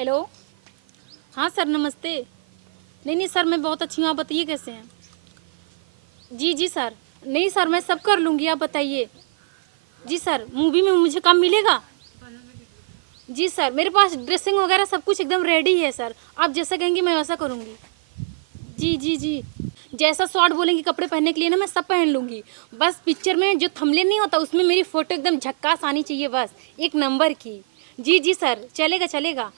Hello. हाँ sir नमस्ते। नहीं नहीं सर मैं बहुत अच्छी हूँ, आप बताइए कैसे हैं। जी जी सर, नहीं सर मैं सब कर लूँगी, आप बताइए। जी सर मूवी में मुझे काम मिलेगा। जी सर मेरे पास ड्रेसिंग वगैरह सब कुछ एकदम रेडी है सर, आप जैसा कहेंगे मैं वैसा करूँगी। जी जी जी, जैसा शॉर्ट बोलेंगे कपड़े पहनने के लिए ना मैं सब पहन लूँगी। बस पिक्चर में जो थंबनेल नहीं होता उसमें मेरी फ़ोटो एकदम झक्कास आनी चाहिए, बस एक नंबर की। जी जी सर चलेगा चलेगा।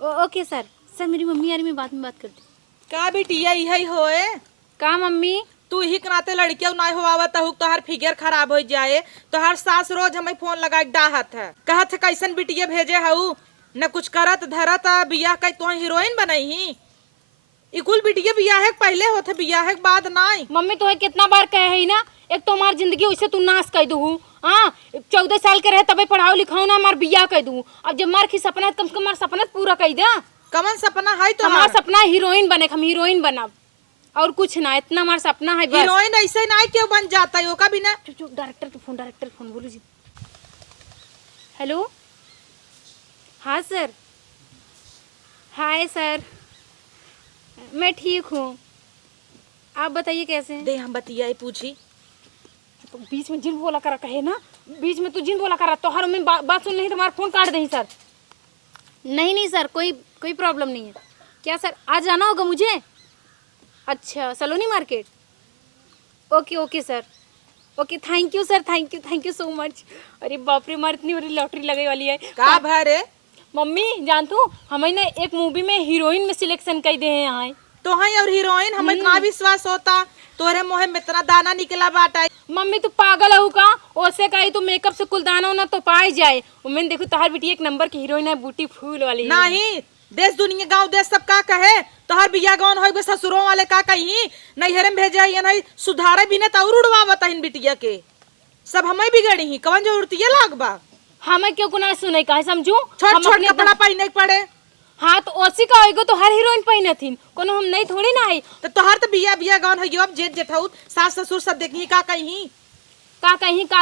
Okay sir. सर मेरी मम्मी आ रही, मैं बाद में बात करती हूँ। का बिटिया यही होए का मम्मी? तू ही कनाते लड़किया ना होवत हु तोहर फिगर खराब हो जाए। तोहर सास रोज हमें फोन लगा के डाहत है, कहत है कैसन बिटिया भेजे हऊ, न कुछ करत धरत बियाह कई तो हीरोइन बनई। इकुल बिटिया बियाह के पहले होते बियाह के बाद नाई। मम्मी तो कितना बार कहे है ना, एक तो हमारी जिंदगी वैसे तू नाश कर दू। हाँ 14 साल के रहे तबे पढ़ाओ लिखाओ ना, हमार बियाह कर दू। अब जब मार की सपना कम से कम सपना पूरा कर दे। कमन सपना है तो हमारा सपना हीरोइन बने, हम हीरोइन बनब और कुछ ना, इतना हमारा सपना है बस। हीरोइन ऐसे ना क्यों बन जाता है का बिना। डायरेक्टर के फोन बोलो जी। हेलो। हाँ सर। हाय सर, मैं ठीक हूँ, आप बताइए कैसे हैं। दे हम बतिया पूछी तो बीच में जिन बोला करा कहे ना, बीच में तू जिन बोला करा तो हर में बात सुन नहीं तो हमारा फोन काट दें सर। नहीं नहीं सर कोई प्रॉब्लम नहीं है। क्या सर आज जाना होगा मुझे? अच्छा Saloni market. Okay okay sir, okay thank you sir, thank you so much. अरे बाप रे हमारी इतनी बड़ी लॉटरी लगने वाली है। का भरे मम्मी जान तू हमें ना एक मूवी में हीरोइन में सिलेक्शन कर दे हैं यहाँ। तो है और हीरोइन हमें इतना विश्वास होता तोरे मुँह में इतना दाना निकला बाटा। मम्मी तू पागल है का? ओसे कही तो मेकअप से कुल दाना ना तो पाए जाए। मैंने देखो तहार बेटी एक नंबर की हीरोइन है, बूटी फूल वाली। नहीं देश दुनिया गांव देश सब का कहे तोहर बिया गौन होई ससुरों वाले का कहीं नहीं हेरम भेजा ही नहीं सुधारे भी ने तौर उड़वावत हिन बिटिया के सब हमें बिगड़ी ही कवन जरूरत ये लागबा। हमें क्यों कुना सुने का है समझू। छोट छोट कपड़ा पहने पड़े। हाँ तो ओसी का होएगा तो हर हीरोइन पहने थी, कोनो हम नहीं थोड़ी ना आई। तो तोहर तो बिया बिया गौन होई अब जेठ जेठाऊ सास ससुर सब देखी का कहीं का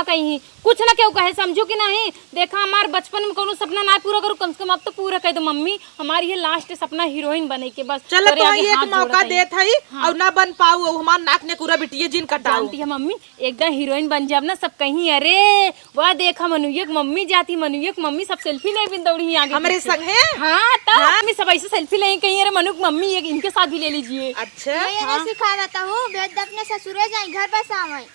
कहीं कुछ ना क्यों कहे समझू कि नहीं। देखा हमार बचपन में कोनो सपना ना पूरा करूँ, कम से कम अब तो पूरा कर दो मम्मी। हमारी ये लास्ट सपना हीरोइन बने के बस। चलो तो एक मौका देत है और ना बन पाऊ हमार नाक ने पूरा बिटिया जिन कटाऊ। जानती है मम्मी एकदम हीरोइन बन जाब ना सब कहीं अरे वाह देखा मनुयक मम्मी जाती, मनुयक मम्मी सब सेल्फी ले बिन दौड़ी आगे हमारे संग है। हाँ तब मम्मी सब ऐसे सेल्फी ले कहीं अरे मनुक मम्मी एक इनके साथ भी ले लीजिए। अच्छा मैं सिखा रहा हूँ बेद अपने ससुरे जाए घर बस आवे।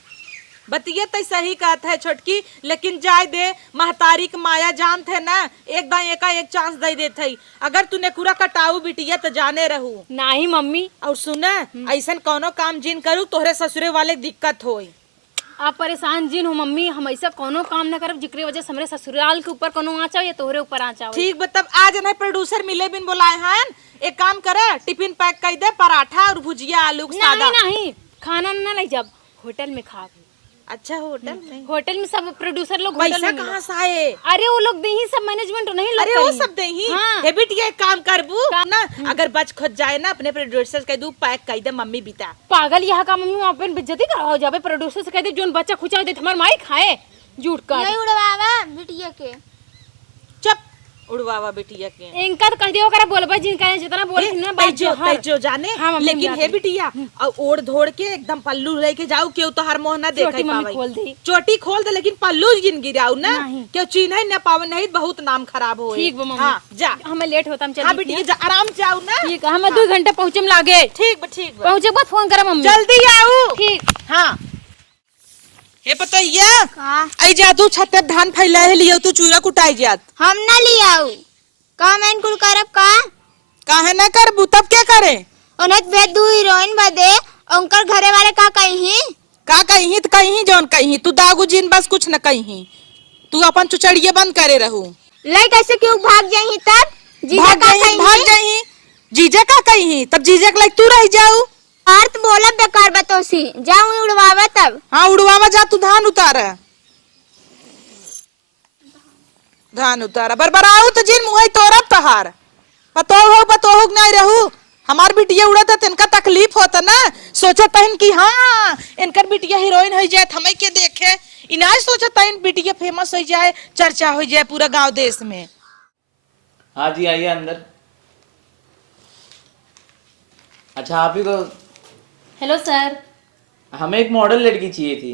बतिया तो सही कहत है छोटकी, लेकिन जाय दे महतारी के माया जान थे ना एक दाई एक चांस दे देते। अगर तूने पूरा कटाऊ बिटिया तो जाने रहू नहीं मम्मी। और सुना ऐसा कोनो काम जिन करू तोहरे ससुरे वाले दिक्कत होई। आप परेशान जिन हो मम्मी, हम ऐसा कोनो काम न करब जिकरे वजह से हमरे ससुराल के ऊपर कोनो आ जाओ या तोहरे ऊपर आ जाओ। ठीक बतब आज नहीं प्रोड्यूसर मिले बिन बोलाए हैं, एक काम करे टिफिन पैक कर दे पराठा और भुजिया आलू सादा। नहीं खाना ना ले जब होटल में खा। अच्छा होटल में सब प्रोड्यूसर लोग पैसा कहाँ से आए? अरे वो लोग दे ही सब मैनेजमेंट नहीं लोग। अरे वो सब दे ही हाँ। हे बिटिया एक काम करबू ना अगर बच खुद जाए ना अपने प्रोड्यूसर कह दू पैक कर दे मम्मी बिता। पागल यहाँ का मम्मी अपन बेइज्जती कराओ जाबे प्रोड्यूसर से कह दे जोन बच्चा खुचा दे हमार माई खाए झूठ का। नहीं उड़वावा बिटिया के। चुप उड़वावा बिटिया के इनका तो कह दियो करा बोलबा जिनका जितना बोल ना जो जाने। हाँ, लेकिन हे बिटिया और ओढ़ धोड़ के एकदम पल्लू लेके जाऊ क्यों तो हर मोह ना देखे पावे। चोटी खोल दे लेकिन पल्लू जिन गिराऊ ना क्यों चिन्ह न पावे नहीं बहुत नाम खराब हो। ठीक बा हां जा हमें लेट होता हम चल। हां बिटिया जा आराम से आऊ ना। ठीक है हम 2 घंटे पहुंचम लागे। ठीक पहुंचे बाद फोन करा मम्मी जल्दी आऊ। ठीक हां हे पतैया आई जा तू छत धान फैला है लियो तू चूरा कुटाई जात हम ना लियाऊ का मैन कुल करब का काहे ना करबू तब क्या करे उन्हें भेज दू हीरोइन बदे उनकर घरे वाले का कहीं तो कहीं जौन कहीं तू दागू जिन बस कुछ न कहीं तू अपन चुचड़िए बंद करे रहू। लाई कैसे क्यों भाग जाही तब जीजा का कहीं भाग जाही जीजा का कहीं तब जीजा के लायक तू रह जाऊ। अर्थ बोला बेकार बतोसी जाऊं उड़वावा तब। हाँ उड़वावा जा तू धान उतार बरबराऊ तो जिन मुहई तोरब तहार पतोह नहीं रहू। हमार बिटिया उड़त है तिनका तकलीफ होता ना सोचत हन कि हाँ इनकर बिटिया हीरोइन हो जाए हमें के देखे इनाज सोचत हन बिटिया फेमस हो जाए चर्चा हो जाए पूरा गांव देश में। हाँ जी आइए अंदर। अच्छा, आप ही को हेलो सर। हमें एक मॉडल लड़की चाहिए थी।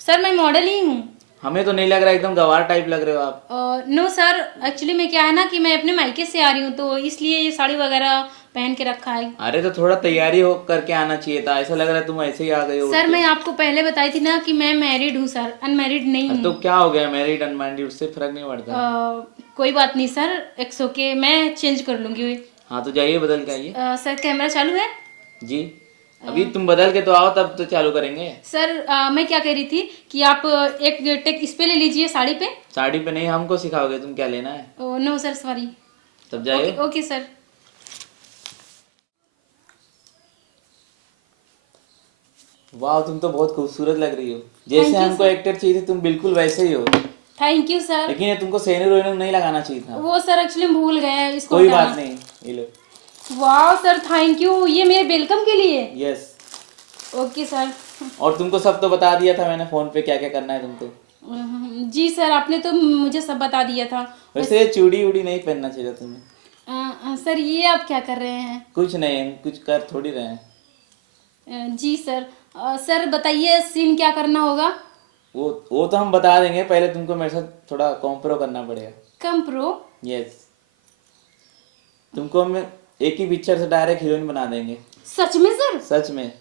सर मैं मॉडल ही हूँ। हमें तो नहीं लग रहा, एकदम गंवार टाइप लग रहे हो आप। नो सर, एक्चुअली में क्या है ना कि मैं अपने मायके से आ रही हूँ तो इसलिए ये साड़ी वगैरह पहन के रखा है। अरे तो थोड़ा तैयारी हो करके आना चाहिए था, ऐसा लग रहा है तुम ऐसे ही आ गए हो। सर मैं आपको पहले बताई थी ना कि मैं मैरिड हूँ सर, अनमैरिड नहीं हूँ। तो क्या हो गया, मैरिड अनमैरिड उससे फर्क नहीं पड़ता। कोई बात नहीं सर, इट्स ओके, मैं चेंज कर लूंगी। हाँ तो जाइए बदल के आइए। सर कैमरा चालू है? जी, अभी तुम बदल के तो आओ तब तो चालू करेंगे। सर मैं क्या कह रही थी कि आप एक टेक इस पे ले लीजिए, साड़ी पे। साड़ी पे नहीं, हमको सिखाओगे, तुम क्या लेना है। No sir sorry. तब जाइए। Okay sir. वाह, तुम तो बहुत खूबसूरत लग रही हो, जैसे हमको एक्टर चाहिए थे तुम बिल्कुल वैसे ही हो। Thank you sir. लेकिन ये तुमको सेनू वेनू नहीं लगाना चाहिए था। वो सर एक्चुअली भूल गए हैं इसको कोई हटाना। बात नहीं, ये लो। वाह सर थैंक यू, ये मेरे वेलकम के लिए। यस। Okay sir. और तुमको सब तो बता दिया था मैंने फोन पे क्या क्या करना है तुमको। जी सर, आपने तो मुझे सब बता दिया था। वैसे चूड़ी उड़ी नहीं पहनना चाहिए था तुम्हें। सर ये आप क्या कर रहे हैं? कुछ नहीं, हम कुछ कर थोड़ी रहे हैं। जी सर। सर बताइए सीन क्या करना होगा? वो तो हम बता देंगे, पहले तुमको मेरे साथ थोड़ा कॉम्प्रो करना पड़ेगा। कंप्रो? यस, तुमको हम एक ही पिक्चर से डायरेक्ट हीरोइन बना देंगे। सच में सर? सच में,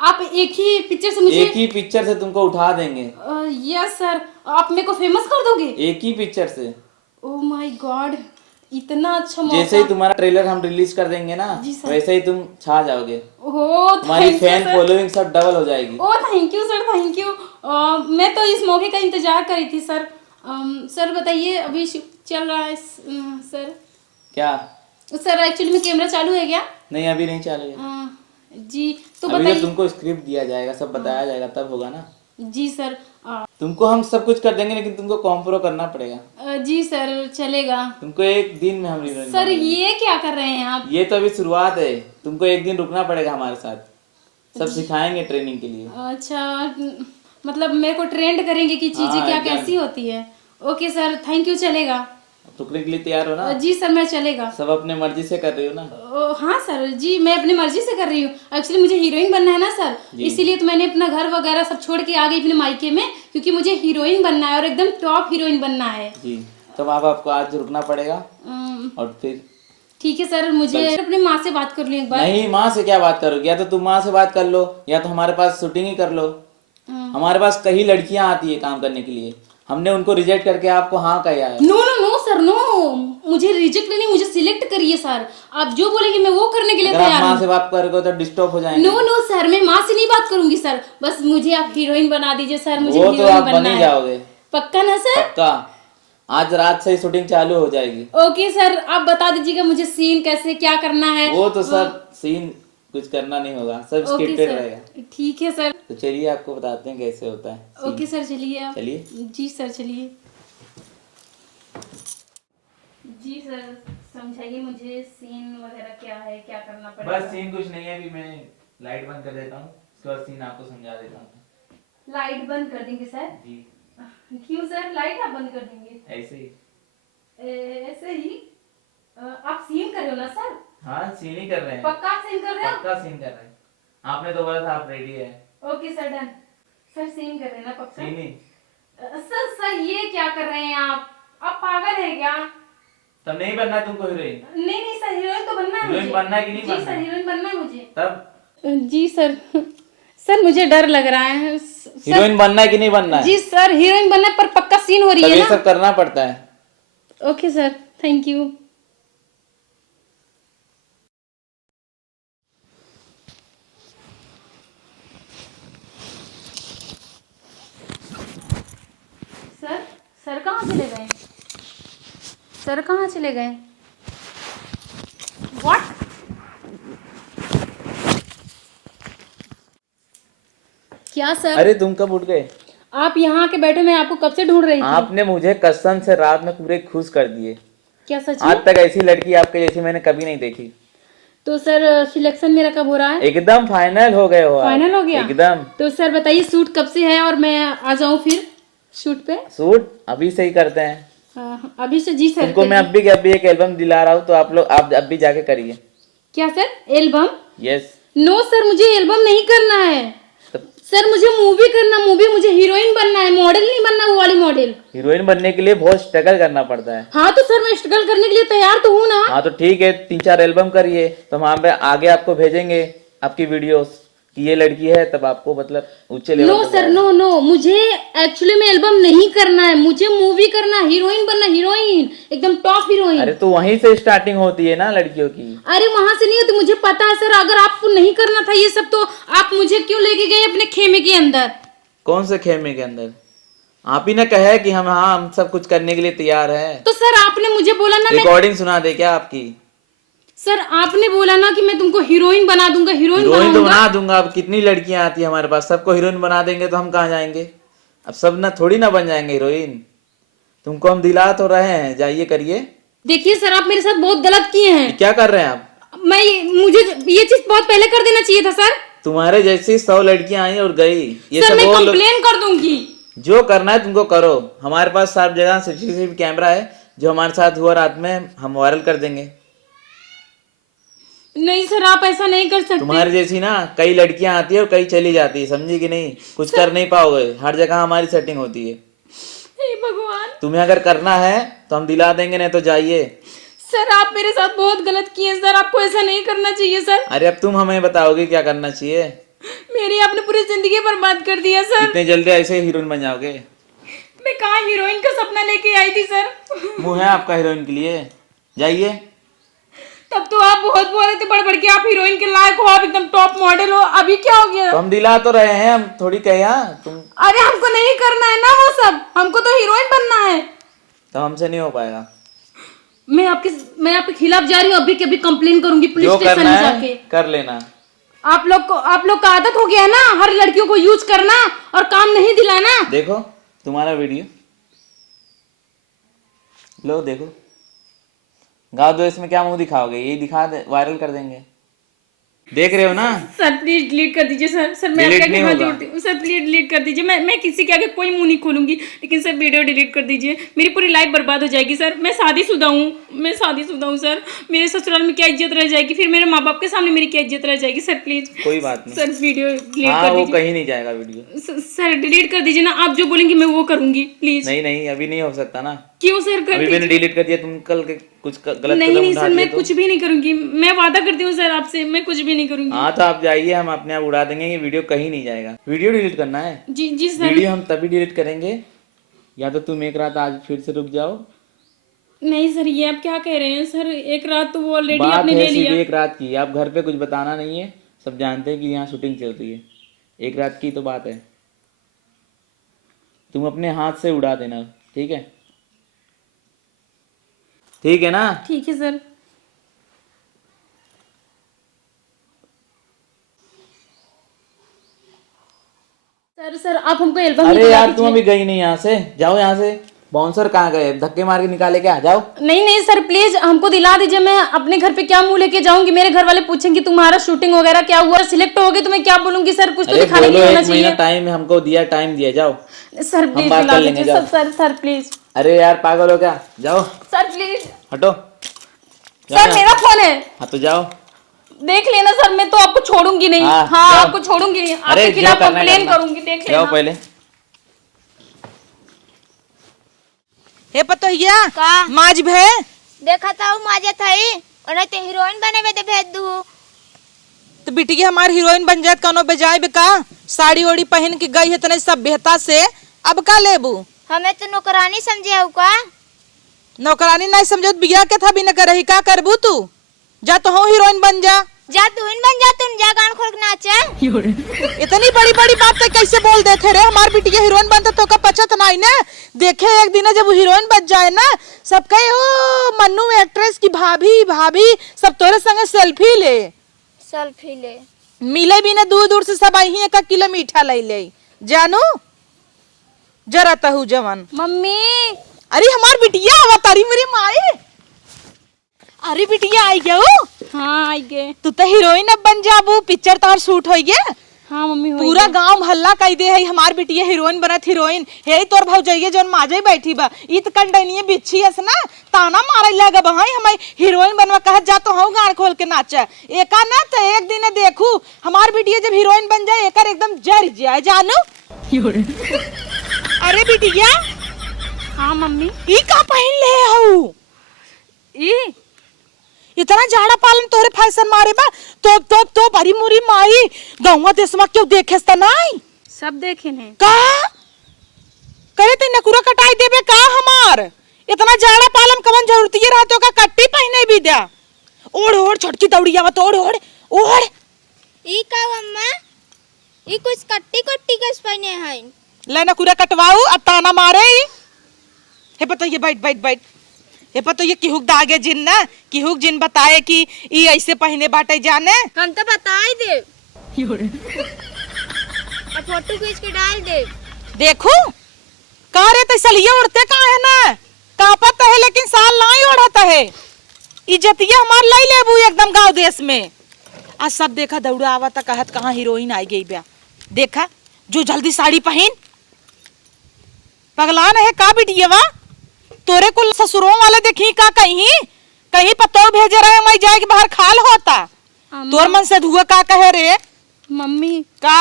आप एक ही पिक्चर से मुझे? एक ही पिक्चर से तुमको उठा देंगे। यस सर, आप मेरे को फेमस कर दोगे? एक ही पिक्चर से। ओह माय गॉड, इतना अच्छा जैसे ही तुम्हारा ट्रेलर हम रिलीज कर देंगे ना, जी सर। वैसे ही तुम छा जाओगे। ओह तुम्हारी फैन फॉलोइंग सब डबल हो जाएगी। Oh thank you sir, thank you. मैं तो इस मौके का इंतजार कर रही थी सर। सर बताइए अभी चल रहा है सर? क्या? सर एक्चुअली में कैमरा चालू है क्या? नहीं, अभी नहीं चालू है। जी तो अभी तो बताइए। तुमको स्क्रिप्ट दिया जाएगा, सब बताया जाएगा, तब होगा ना। जी सर। तुमको हम सब कुछ कर देंगे, लेकिन तुमको कॉम्प्रो करना पड़ेगा। जी सर चलेगा। तुमको एक दिन में हम हीरोइन सर ये क्या कर रहे हैं आप? ये तो अभी शुरुआत है, तुमको एक दिन रुकना पड़ेगा हमारे साथ, सब सिखाएंगे ट्रेनिंग के लिए। अच्छा, मतलब मेरे को ट्रेंड करेंगे कि चीजें क्या एकदम। कैसी होती है। ओके सर थैंक यू, चलेगा। रुकने के लिए तैयार हो ना? जी सर मैं चलेगा। सब अपने मर्जी से कर रही हो ना? हाँ सर जी, मैं अपनी मर्जी से कर रही हूँ। एक्चुअली मुझे हीरोइन बनना है ना सर, इसीलिए तो मैंने अपना घर वगैरह सब छोड़ के आ गई अपने मायके में, क्योंकि मुझे हीरोइन बनना है और एकदम टॉप हीरोइन बनना है। जी, तब आपको आज रुकना पड़ेगा। और फिर ठीक है सर, मुझे अपनी माँ से बात कर लूँ एक बार। नहीं, माँ से क्या बात करोगे? या तो तुम माँ से बात कर लो, या तो हमारे पास शूटिंग ही कर लो। हमारे पास कई लड़कियां आती है काम करने के लिए, हमने उनको रिजेक्ट करके आपको हाँ कहा है। No no no sir no, मुझे रिजेक्ट नहीं, मुझे सिलेक्ट करिए सर। आप जो बोलेंगे मैं वो करने के लिए अगर आप तैयार माँ हूँ। से बात करोगे तो डिस्टर्ब हो जाएंगे। नो नो सर, मैं माँ से नहीं बात करूंगी सर, बस मुझे आप हीरोइन बना दीजिए सर, मुझे वो तो हीरोइन आप बनना बन ही है। जाओगे। पक्का ना सर? पक्का, आज रात से ही शूटिंग चालू हो जाएगी। ओके सर, आप बता दीजिएगा मुझे सीन कैसे क्या करना है। वो तो सब सीन कुछ करना नहीं होगा, सब ओके स्क्रिप्टेड सर, रहेगा। ठीक है सर। तो चलिए आपको बताते हैं कैसे होता है scene। ओके सर चलिए आप। चलिए। जी सर चलिए। जी सर समझाइए मुझे सीन वगैरह क्या है, क्या करना पड़ेगा। बस सीन कुछ नहीं है, अभी मैं लाइट बंद कर देता हूँ, उसके बाद सीन आपको समझा देता हूँ। लाइट बंद कर देंगे सर? जी, क्यों सर लाइट आप बंद कर देंगे? ऐसे ही। ऐसे ही? आप सीन कर रहे हो ना सर? हाँ, सीन ही कर रहे हैं। पक्का सीन कर रहे हो? पक्का सीन कर रहे हैं, आपने तो बोला था आप रेडी है। Okay sir done. Sir scene कर रहे हैं ना पक्का? सीन ही। सर सर ये क्या कर रहे हैं आप पागल है क्या? तब नहीं बनना है तुमको हीरोइन? नहीं नहीं सर, हीरोइन तो बनना है हीरोइन मुझे। बनना है कि नहीं जी बनना सर है? हीरोइन बनना है मुझे। तब जी सर। सर मुझे डर लग रहा है हीरोइन बनना है कि नहीं बनना है? जी सर हीरोइन बनना है, पर पक्का सीन हो रही तब है ये ना? सब करना पड़ता है। Okay sir thank you. Sir sir कहाँ चले गए? सर कहाँ चले गए? व्हाट? क्या सर? अरे तुम कब उठ गए? आप यहाँ आके बैठे, मैं आपको कब से ढूंढ रही थी। आपने मुझे कसम से रात में पूरे खुश कर दिए। क्या सच में? आज तक ऐसी लड़की आपके जैसी मैंने कभी नहीं देखी। तो सर सिलेक्शन मेरा कब हो रहा है? एकदम फाइनल हो गए हो आप। फाइनल हो गया एकदम। तो सर बताइए शूट कब से है और मैं आ जाऊँ फिर शूट पे? शूट अभी से ही करते हैं। अभी से? जी सर तुमको मैं अभी एक एल्बम दिला रहा हूँ, तो आप लोग आप अभी जाके करिए। क्या sir, album? Yes. No sir, मुझे एल्बम नहीं करना है तब सर, मुझे मूवी करना, मूवी, मुझे हीरोइन बनना है, मॉडल नहीं बनना, वो वाली मॉडल। हीरोइन बनने के लिए बहुत स्ट्रगल करना पड़ता है। हाँ तो सर मैं स्ट्रगल करने के लिए तैयार तो हूँ ना। हाँ तो ठीक है, 3-4 एल्बम करिए तो हम वहाँ पे आगे आपको भेजेंगे आपकी वीडियोस कि ये लड़की है, तब आपको मतलब ऊंचे लेवल नो पे सर, जाएगा। नो नो, मुझे एक्चुअली में एल्बम नहीं करना है, मुझे मूवी करना, हीरोइन बनना, हीरोइन, एकदम टॉप हीरोइन। अरे तो वहीं से स्टार्टिंग होती है ना लड़कियों की। अरे वहां से नहीं होती, मुझे पता है सर। अगर आपको नहीं करना था ये सब तो आप मुझे क्यों लेके गए अपने खेमे के अंदर? कौन से खेमे के अंदर? आप ही ने कहा है कि हम सब कुछ करने के लिए तैयार है। तो सर आपने मुझे बोला ना, मैं रिकॉर्डिंग सुना दे क्या आपकी? सर आपने बोला ना कि मैं तुमको हीरोइन बना दूंगा, हीरोइन हीरोइन तो बनाऊंगा। बना दूंगा। अब कितनी लड़कियां आती है हमारे पास, सबको हीरोइन बना देंगे तो हम कहाँ जाएंगे? अब सब ना थोड़ी ना बन जाएंगे हीरोइन। तुमको हम दिला तो रहे हैं, जाइए करिए। देखिए सर, आप मेरे साथ बहुत गलत किए ये हैं। क्या कर रहे हैं आप? मुझे ये चीज बहुत पहले कर देना चाहिए था सर। तुम्हारे जैसी 100 लड़कियां आई और गई। ये सर सब मैं वो लोग, कंप्लेन कर दूंगी। जो करना है तुमको करो। हमारे पास सब जगह सीसीटीवी कैमरा है, जो हमारे साथ हुआ रात में हम वायरल कर देंगे। नहीं सर, आप ऐसा नहीं कर सकते। तुम्हारी जैसी ना कई लड़कियां आती है और कई चली जाती है, समझी कि नहीं? कुछ कर नहीं पाओगे, हर जगह हमारी सेटिंग होती है। हे भगवान। तुम्हें अगर करना है तो हम दिला देंगे, नहीं तो जाइए। सर आप मेरे साथ बहुत गलत किए सर, आपको ऐसा नहीं करना चाहिए सर। अरे अब तुम हमें बताओगे क्या करना चाहिए? मेरी आपने पूरी जिंदगी बर्बाद कर दिया सर। इतने जल्दी ऐसे हीरोइन बन जाओगे? मैं कहाँ हीरोइन का सपना लेके आई थी सर। मुंह है आपका हीरोइन के लिए, जाइए। तब तो आप बहुत बोल रहे थे बढ़ बढ़ के, आप हीरोइन के लायक हो, आप एकदम टॉप मॉडल हो। अभी क्या हो गया? तो हम दिला तो रहे हैं, हम थोड़ी कहे तुम। अरे हमको नहीं करना है ना वो सब, हमको तो हीरोइन बनना है। तो हमसे नहीं हो पाएगा। मैं आपके खिलाफ जा रही हूँ, अभी के अभी कंप्लेन करूंगी पुलिस जो स्टेशन करना में है जाके। कर लेना। आप लोग का आदत हो गया है ना हर लड़कियों को यूज करना और काम नहीं दिलाना। देखो तुम्हारा वीडियो लो, देखो। गाँव देश में क्या मुंह दिखाओगे? यही दिखा दे, वायरल कर देंगे। देख रहे हो ना? सर प्लीज डिलीट कर दीजिए सर। सर मैं Delete आपके आगे नहीं हाथ होगा। जोड़ती हूँ सर, प्लीज डिलीट कर दीजिए। मैं किसी के आगे कोई मुंह नहीं खोलूंगी, लेकिन सर वीडियो डिलीट कर दीजिए। मेरी पूरी लाइफ बर्बाद हो जाएगी सर। मैं शादीशुदा हूँ सर। मेरे ससुराल में क्या इज्जत रह जाएगी, फिर मेरे माँ बाप के सामने मेरी क्या इज्जत रह जाएगी? Sir please. कोई बात नहीं। सर वीडियो डिलीट हाँ कर वो दीजिए। कहीं नहीं जाएगा वीडियो। सर डिलीट कर दीजिए ना, आप जो बोलेंगे मैं वो करूंगी प्लीज। नहीं अभी नहीं हो सकता ना। क्यों सर? कर अभी मैंने दीजिए। डिलीट कर दिया, तुम कल के कुछ गलत नहीं कदम नहीं उठा सर, दिए मैं तो। कुछ भी नहीं करूंगी। मैं वादा करती हूँ सर आपसे, मैं कुछ भी नहीं करूंगी। हाँ तो आप जाइए, हम अपने आप उड़ा देंगे, ये वीडियो कहीं नहीं जाएगा। वीडियो डिलीट करना है? जी जी सर। वीडियो हम तभी डिलीट करेंगे या तो तुम एक रात आज फिर से रुक जाओ। नहीं सर, ये आप क्या कह रहे हैं सर? एक रात तो वो ऑलरेडी बात आपने है ले सिर्फ लिया। एक रात की, आप घर पे कुछ बताना नहीं है, सब जानते हैं कि यहाँ शूटिंग चल रही है। एक रात की तो बात है, तुम अपने हाथ से उड़ा देना, ठीक है? ठीक है ना? ठीक है सर। सर आप हमको एल्बम अरे यार तुम अभी गई नहीं यहाँ से, जाओ यहाँ से। बाउंसर कहाँ गए? धक्के मार के निकाले क्या? जाओ। नहीं सर प्लीज हमको दिला दीजिए। मैं अपने घर पे क्या मुंह लेके जाऊंगी? मेरे घर वाले पूछेंगे तुम्हारा शूटिंग वगैरह क्या हुआ, सिलेक्ट हो गए तो मैं क्या बोलूंगी? सर कुछ तो अरे दिखाने के बोलो, लिए होना 1 महीना चाहिए। टाइम हमको दिया, टाइम दिया, जाओ। सर प्लीज बात दिला कर लेंगे, दीजिए जाओ। Sir please. अरे यार पागल हो क्या? जाओ, सर प्लीज। हटो। सर मेरा फोन है, हाँ तो जाओ। देख लेना सर, मैं तो आपको छोड़ूंगी नहीं। हाँ, हाँ जाओ। आपको छोड़ूंगी नहीं, अरे आपके जो खिलाफ करना है कंप्लेन करना। करूंगी, देख जाओ लेना। पहले। हे पतोहिया का माज भे देखा था माजे थई और ते हीरोइन बने बे भेज दू। तो बिटिया हमार हीरोइन बन जात कौनो बेजाय बे का? साड़ी ओड़ी पहन के गई है तने सभ्यता से, अब का लेबू? हमें तो नौकरानी समझे हो का? नौकरानी नहीं समझो बिया के था भी न करही, का करबू तू? जा तो हो हीरोइन बन जा। जा तू इन बन जा, तुम जा गान खोल के नाचे। इतनी बड़ी बड़ी बात तो कैसे बोल देते रे? हमार बिटिया हीरोइन बनता तो का पचत नहीं ना? देखे एक दिन जब हीरोइन बच जाए ना, सब कहे ओ मन्नू एक्ट्रेस की भाभी भाभी, सब तोरे संगे सेल्फी ले। सेल्फी ले मिले भी ना, दूर दूर से सब आई 1 किलो मीठा ले ले, जानू जरा तहु जवन। मम्मी। अरे हमार बिटिया अवतारी मेरी माए। अरे बिटिया आई गया। हाँ आई गए। तू तो हीरोइन अब बन जाबू, पिक्चर तार शूट हो गया। हाँ मम्मी हो पूरा गांव मोहल्ला कह दे है हमार बिटिया हीरोइन बनत हीरोइन हे तोर भौजाइए जौन माजे बैठी बा ई त कंडनिए बिच्छी हस ना ताना मारे लगा बहाई हमें हीरोइन बनवा कहत जा तो हूं गाड़ खोल के नाचा एका ना तो एक दिन देखू हमार बिटिया जब हीरोइन बन जाए एकर एकदम जर जाए जानू। अरे बिटिया हाँ मम्मी। ई का पहन ले हऊ ई इतना जाड़ा पालन तोरे फैशन मारे बा तो बड़ी मुरी माई गौवा देशमा क्यों देखेस त नहीं सब देखे ने का करे ते नकुरा कटाई देबे का हमार इतना जाड़ा पालन कवन जरूरत ये रहतो का कट्टी पहने भी दे ओढ़ ओढ़ छोटकी दौड़िया मत ओढ़ ओढ़ ओढ़ ई का अम्मा ई कुछ कट्टी कट्टी कस पहने हैं ले नकुरा कटवाऊ अब ताना मारे ही हे पता ये बैठ बैठ बैठ हे पता ये किहुक दागे जिन ना किहुक जिन बताए कि ई ऐसे पहने बाटे जाने हम तो बताई दे अब फोटो खींच के डाल दे देखू कह रहे थे सलिए उड़ते कहाँ है ना कापत है लेकिन साल नहीं उड़ता है इज्जतिया हमार लाई लेबू एकदम गांव देश में आज सब देखा दौड़ा आवा था कहत कहाँ हीरोइन आई गई ब्या देखा जो जल्दी साड़ी पहन पगलान है का बिटिया वा तोरे कुल ससुरों वाले देखी का कहीं कहीं पतो भेजे रहे मैं जाए के बाहर खाल होता तोर मन से धुआ का कहे रे मम्मी का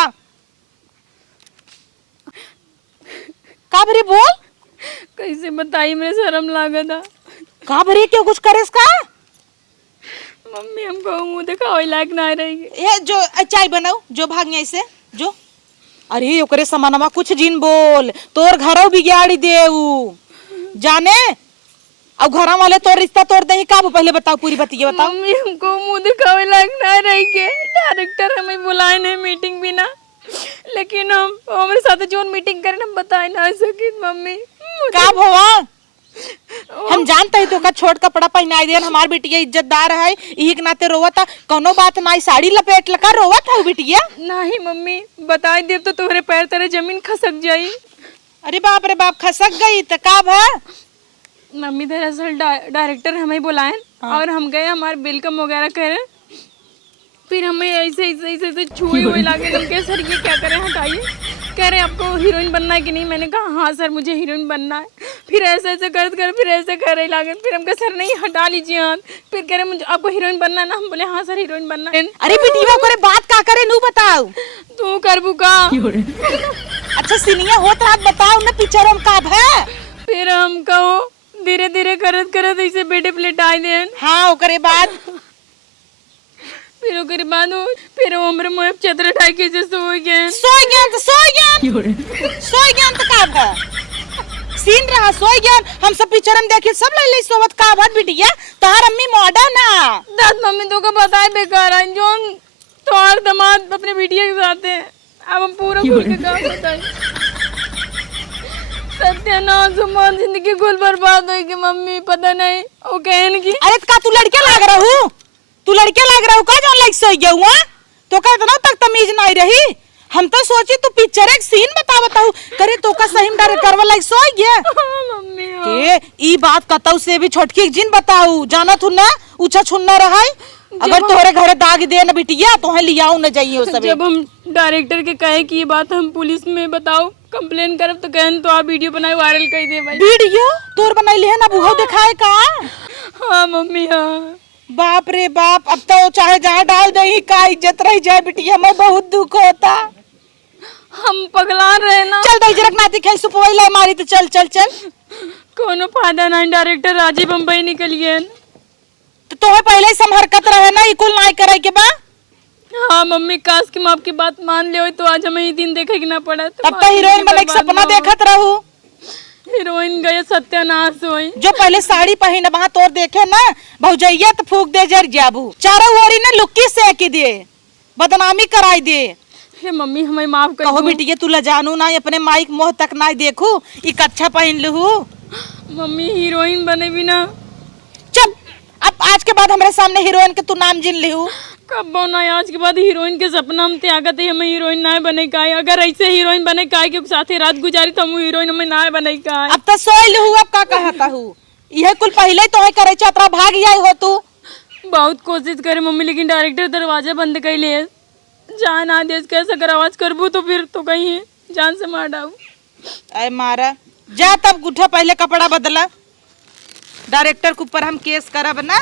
भरी बोल कैसे बताई मेरे शर्म लागा था का भरी क्यों कुछ करेस का मम्मी हमको मुंह दिखावे लायक ना रहेगी ये जो चाय बनाओ जो भाग ऐसे जो अरे ओकरे समानमा कुछ जिन बोल तोर घरों बिगाड़ी देऊ जाने अब घरा वाले तोर रिश्ता तोड़ दे का पहले बताओ पूरी बतिया बताओ। मम्मी हमको मुंह दिखावे लायक ना रहेगी डायरेक्टर हमें बुलाए नहीं मीटिंग भी ना लेकिन हम हमारे साथ जो मीटिंग करें हम बताए ना सके मम्मी का भवा हम जानते हैं तो का छोट कपड़ा पहनाई देन हमार बिटिया इज्जतदार है यही के नाते रोवता कोनो बात नहीं साड़ी लपेट लगा रोवत है बिटिया नहीं मम्मी बताए देव तो तुम्हारे पैर तरह जमीन खसक जाई। अरे बाप रे बाप खसक गई तो का भा मम्मी दरअसल डायरेक्टर हमें बुलाए और हम गए हमारे वेलकम वगैरह करे फिर हमें ऐसे छुए हुए लागे हम कहे सर ये क्या करें हटाइए कह रहे आपको हीरोइन बनना है कि नहीं मैंने कहा हाँ सर मुझे हीरोइन बनना है फिर ऐसे कर फिर ऐसे कर रहे लागे फिर हम कहे सर नहीं हटा लीजिए हाथ फिर कह रहे मुझे आपको हीरोइन बनना है ना हम बोले हाँ सर हीरोइन बनना है। अरे बिटिया करे बात का करे नू बताओ तू करबू का अच्छा सीनिया होत हाथ बताओ ना पिक्चर हम का है फिर हम कहो धीरे धीरे करत ऐसे बेटे प्लेट आए देन हाँ ओकरे बाद फिर ओकरे बाद फिर हमरे मुंह चदर ढाई के जैसे हो गए सोई गया तो का भा सीन रहा सोई गया हम सब पिक्चर में देखे सब ले सोवत का बात बिटिया तोहर अम्मी मॉडर्न ना दस मम्मी तो का बताए बेकार है जो तोहर दामाद अपने बिटिया के साथ है अब हम पूरा खुल के काम बताए सत्यानाश हमारी जिंदगी कुल बर्बाद होगी मम्मी पता नहीं वो कहन की अरे का तू लड़के लाग रहा का जो लाइक सोई गया हुआ तो का इतना तक तमीज नहीं रही हम तो सोची तू पिक्चर एक सीन बताऊ करे तो का सही में डायरेक्ट करवा लाइक सोई गया मम्मी के ई बात कतौ से भी छोटकी जिन बताऊ जाना तू ना ऊंचा छुन्ना रहाई अगर तोहरे घरे दाग दे ना बिटिया तो है लियाऊ न जाइए सब जब हम डायरेक्टर के कहे कि ये बात हम पुलिस में बताओ कंप्लेन करब तो कहन तो आप वीडियो बनाए वायरल कर दे भाई वीडियो तोर बनाई ले ना बुहो दिखाए का हाँ मम्मी हाँ बाप रे बाप अब तो चाहे जहाँ डाल दे ही का इज्जत रह जाए बिटिया हमें बहुत दुख होता हम पगला रहे ना चल दई जरक नाती खाई सुपवई ले मारी तो चल चल चल कोनो फायदा नहीं डायरेक्टर राजी बम्बई निकल गए तो तोहे पहले ही समहरकत रहे ना इकुल नाई करे के बा हाँ मम्मी काश की माँ आपकी बात मान ले तो आज हमें ये दिन देखे ना पड़ा तब तो हीरोइन बने के सपना देखत रहू हीरोइन गए सत्यानाश हुई जो पहले साड़ी पहने वहां तोर देखे ना भौजैया तो फूक दे जर जाबू चारों ओरी ना लुक्की सेक दे बदनामी कराई दे हे मम्मी हमें माफ कर कहो बिटिया तू ला जानू ना अपने माइक मोह तक ना देखू ई कच्छा पहन लहू मम्मी हीरोइन बने भी ना चुप अब आज के बाद हमारे सामने हीरोइन के तू नाम जिन लहू कब बोना आज के बाद हीरोइन के सपना हम त्यागत है हमें हीरोइन ना बने का अगर ऐसे हीरोइन बने का के साथ रात गुजारी तो हम हीरोइन हमें ना बने का अब तो सोई लहू अब का कहता हूँ यह कुल पहले तो है करे छात्रा भाग आई हो तू बहुत कोशिश करे मम्मी लेकिन डायरेक्टर दरवाजा बंद कर ले जान आदेश कैसे कर आवाज करबू तो फिर तो कहीं जान से मार डाऊ। अरे मारा जा तब उठा पहले कपड़ा बदला। डायरेक्टर के ऊपर हम केस करब ना।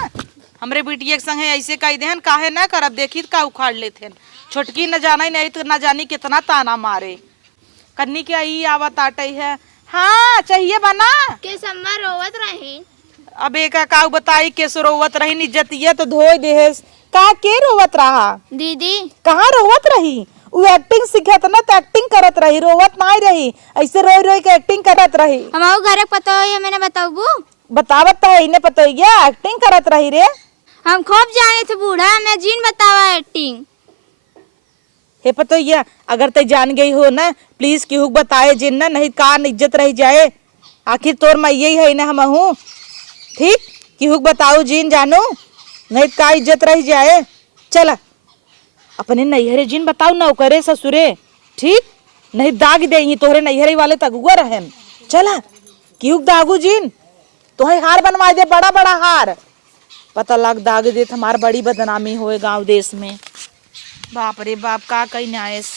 हमरे बिटिया के संगे ऐसे कह देहन काहे ना करब, देखी का उखाड़ लेते। छोटकी न जाना ही नहीं तो न जानी कितना ताना मारे। कन्नी के आई आवत आटई है। हाँ चाहिए बना के सम्मा रोवत रही। अब एक का बताई के रोवत रही, इज्जतिया तो धोई देहेस। का के रोवत रहा दीदी कहाँ रोवत रही? वो एक्टिंग सीखत ना तो एक्टिंग करत रही, रोवत नहीं रही। ऐसे रोई रोई के एक्टिंग करत रही। हमारे घरे पता हो मैंने बताऊ बतावत तो है इन्हें पता ही गया एक्टिंग करत रही रे। हम खूब जाने थे बूढ़ा, मैं जीन बतावा एक्टिंग। हे पता ही अगर ते जान गई हो ना प्लीज केहू बताए जिन ना, नहीं कान इज्जत रह जाए। आखिर तोर मैं यही है ना हम हूँ। ठीक केहू बताओ जिन जानू, नहीं का इज्जत रह जाए। चल अपने नैहरे जिन बताओ ना करे ससुरे, ठीक नहीं दाग दे तोहरे नैहरे वाले तगुआ रहन। चला केहू दागू जिन तोहे हार बनवा दे, बड़ा बड़ा हार। पता लग दाग दे हमार बड़ी बदनामी होए गांव देश में। बाप रे बाप का कहीं न्यायस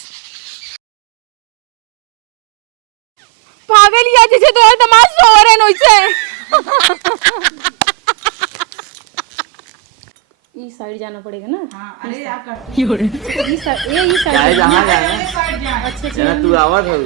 पागल या जैसे तो तमाश सो रहे हैं नोइसे। इस साइड जाना पड़ेगा ना। हाँ, अरे आप ये साइड चाहे जहाँ जाए ना, अच्छा जरा तू आवाज हो।